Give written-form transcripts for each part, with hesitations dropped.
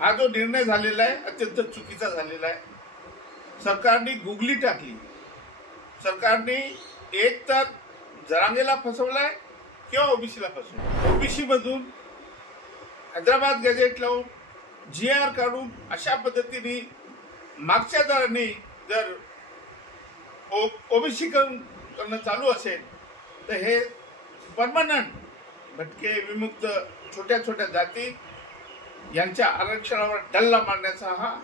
हा जो निर्णय झालेला आहे अत्यंत चुकीचा झालेला आहे। सरकारने गुगली टाकली। सरकारने एक तर जरांगेला फसवलाय किंवा ओबीसीला फसवलं। ओबीसी मधून हैदराबाद गॅजेट लावून GR काढून अशा पद्धतीने मागच्या दराने जर ओबीसी करणं चालू असेल तर हे परमनंट भटके विमुक्त छोट्या छोट्या जाती यांच्या आरक्षणावर डल्ला मारण्याचा हा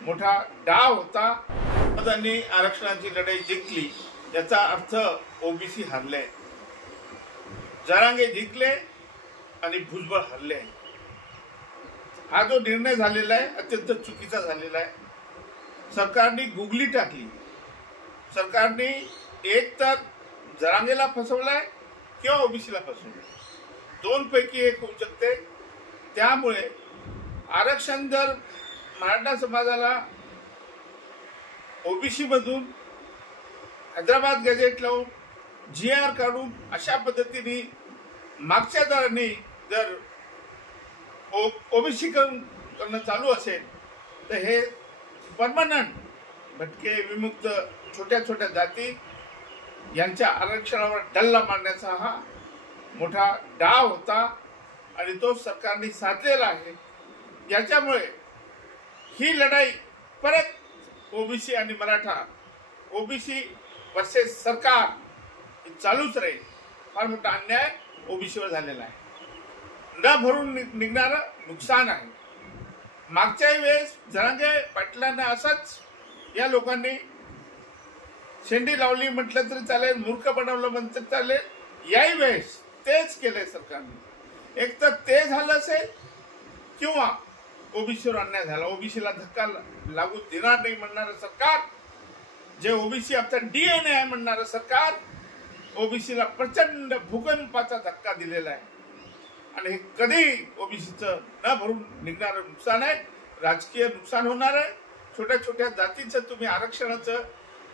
मोठा डाव होता। त्यांनी आरक्षणाची लढाई जिंकली याचा अर्थ ओबीसी हरले, जरांगे जिंकले आणि भुजबळ हरले। हा जो निर्णय झालेला आहे अत्यंत चुकीचा झालेला आहे। सरकारने गुगली टाकली। सरकारने एक तर जरांगेला फसवलाय किंवा ओबीसीला फसवलंय, दोन पैकी एक होऊ शकते। त्यामुळे आरक्षण जर मराठा समाजाला ओबीसी मधून हैदराबाद गॅजेट लावून GR काढून अशा पद्धतीने मागच्या दराने जर ओबीसी करणं चालू असेल तर हे परमनंट भटके विमुक्त छोट्या छोट्या जाती यांच्या आरक्षणावर डल्ला मारण्याचा हा मोठा डाव होता आणि तो सरकारने साधलेला आहे। याच्यामुळे ही लढाई परत ओबीसी आणि मराठा, ओबीसी वर्सेस सरकार चालूच राहील। फार मोठा अन्याय ओबीसीवर झालेला आहे, न भरून निघणारं नुकसान आहे। मागच्याही वेळेस जरांगे पाटलांना असंच या लोकांनी शेंडी लावली म्हटलं तरी चालेल, मूर्ख बनवलं म्हटलं चालेल। याही वेळेस तेच केलंय सरकारने। एक तर ते झालं असेल किंवा ओबीसीवर अन्याय झाला, ओबीसीला धक्का लागू देणार नाही म्हणणारं सरकार, जे ओबीसी आपला DNA आहे म्हणणारं सरकार ओबीसीला प्रचंड भूकंपाचा धक्का दिलेला आहे आणि हे कधी ओबीसीचं न भरून निघणारं नुकसान आहे, राजकीय नुकसान होणार आहे। छोट्या छोट्या जातींचं तुम्ही आरक्षणाचं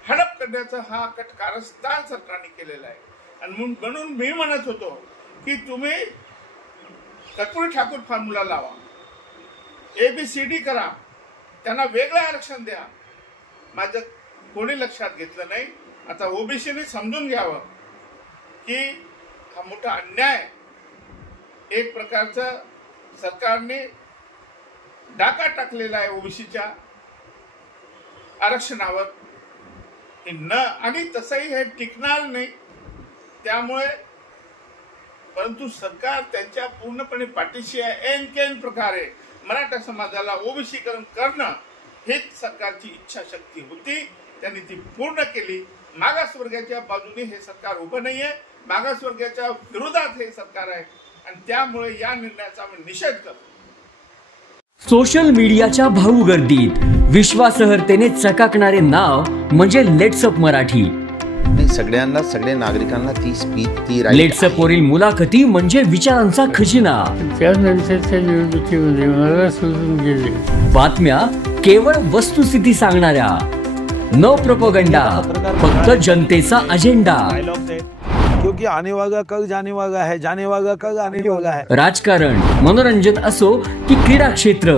हडप करण्याचा हा कारस्थान सरकारने केलेला आहे। आणि म्हणून मी म्हणत होतो की तुम्ही कर्पूरी ठाकूर फॉर्म्युला लावा, ABCD करा, त्यांना वेगळं आरक्षण द्या। माझं कोणी लक्षात घेतलं नाही। आता ओबीसीने समजून घ्यावं की हा मोठा अन्याय एक प्रकारचा सरकारने डाका टाकलेला आहे ओबीसीच्या आरक्षणावर आणि तसंही हे टिकणार नाही। त्यामुळे परंतु सरकार त्यांच्या पूर्णपणे पाठीशी आहे। ऐन प्रकारे मराठा समाजाला ओबीसीकरण करणं हेच सरकारची इच्छाशक्ती होती, त्यांनी ती पूर्ण केली। मागासवर्गाच्या बाजूने हे सरकार उभं नाहीये, मागासवर्गाच्या विरोधात हे सरकार आहे आणि त्यामुळे या निर्णयाचा आम्ही निषेध करतो। सोशल मीडियाच्या भाऊ गर्दीत विश्वासार्हतेने चकाकणारे नाव म्हणजे लेट्सअप मराठी। सगळ्यांना, सगळ्या नागरिकांना ती स्पीच, ती लेट्सअप वरील मुलाखती म्हणजे विचारांचा खजिना। त्यानंतरच्या निवडणुकीमध्ये मला सोडून गेले। बातम्या केवळ वस्तुस्थिती सांगणाऱ्या, न प्रोपगंडा, फक्त जनतेचा अजेंडा। क्योंकि आने वाला कल जाने वाला है, जाने वाला कल आने वाला है। राजकारण, मनोरंजन असो की क्रीडा क्षेत्र,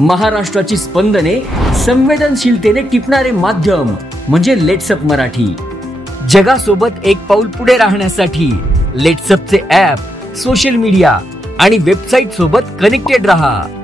महाराष्ट्राची स्पंदने संवेदनशीलतेने टिपणारे माध्यम म्हणजे लेट्सअप मराठी। जगासोबत एक पाऊल पुढे राहण्यासाठी लेट्सअपचे ॲप, सोशल मीडिया आणि वेबसाईट सोबत कनेक्टेड रहा।